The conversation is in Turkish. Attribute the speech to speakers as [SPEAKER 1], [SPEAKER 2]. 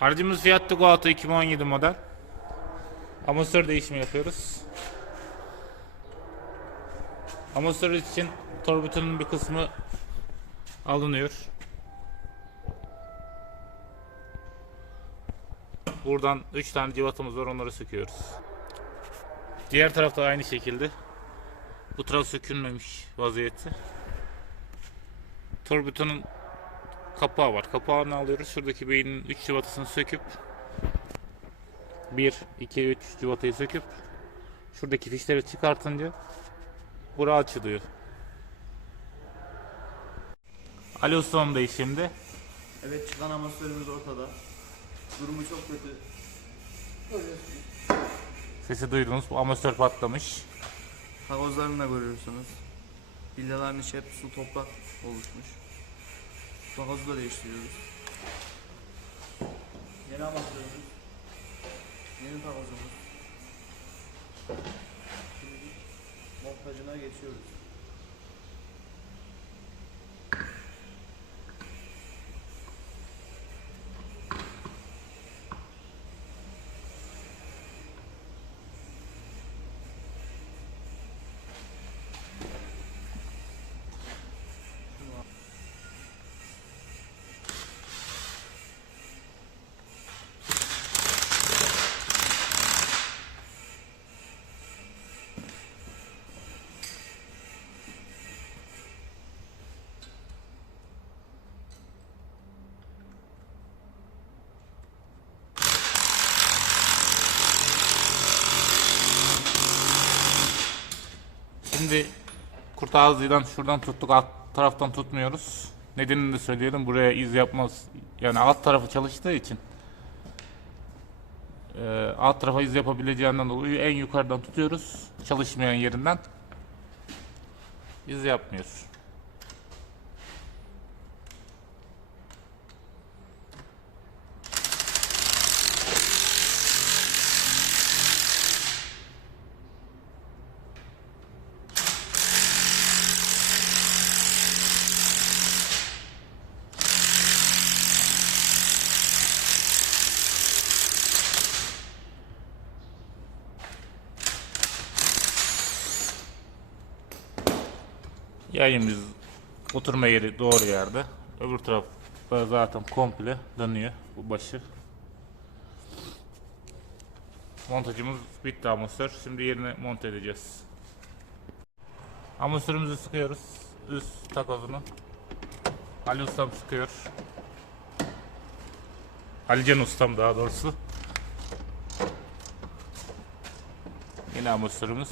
[SPEAKER 1] Aracımız Fiat Dugo Auto 2017 model. Amortisör değişimi yapıyoruz. Amortisör için torbutunun bir kısmı alınıyor. Buradan 3 tane civatamız var onları söküyoruz. Diğer tarafta aynı şekilde. Bu taraf sökülmemiş vaziyette. Torbutunun kapağı var. Kapağını alıyoruz. Şuradaki beynin 3 civatasını söküp 1, 2, 3 civatayı söküp şuradaki fişleri çıkartınca bura açılıyor. Ali Usta'mdayız şimdi.
[SPEAKER 2] Evet çıkan amatörümüz ortada. Durumu çok kötü.
[SPEAKER 1] Sesi duydunuz. Bu amatör patlamış.
[SPEAKER 2] Takozlarını da görüyorsunuz. Villaların içi hep su toprak oluşmuş. Takozu da değiştiriyoruz. Yeni amatörümüz. Yeni. Şimdi montajına geçiyoruz.
[SPEAKER 1] Şimdi kurt ağzıyla şuradan tuttuk alt taraftan tutmuyoruz. Nedenini de söyleyelim buraya iz yapmaz. Yani alt tarafı çalıştığı için e, alt tarafa iz yapabileceğinden dolayı en yukarıdan tutuyoruz. Çalışmayan yerinden iz yapmıyor. Yayımız oturma yeri doğru yerde. Öbür taraf da zaten komple dönüyor bu başı. Montajımız bitti amortisör. Şimdi yerine monte edeceğiz. Amortisörümüzü sıkıyoruz. Üst takozunu. Ali ustam sıkıyor. Alican ustam daha doğrusu. Yine amortisörümüz.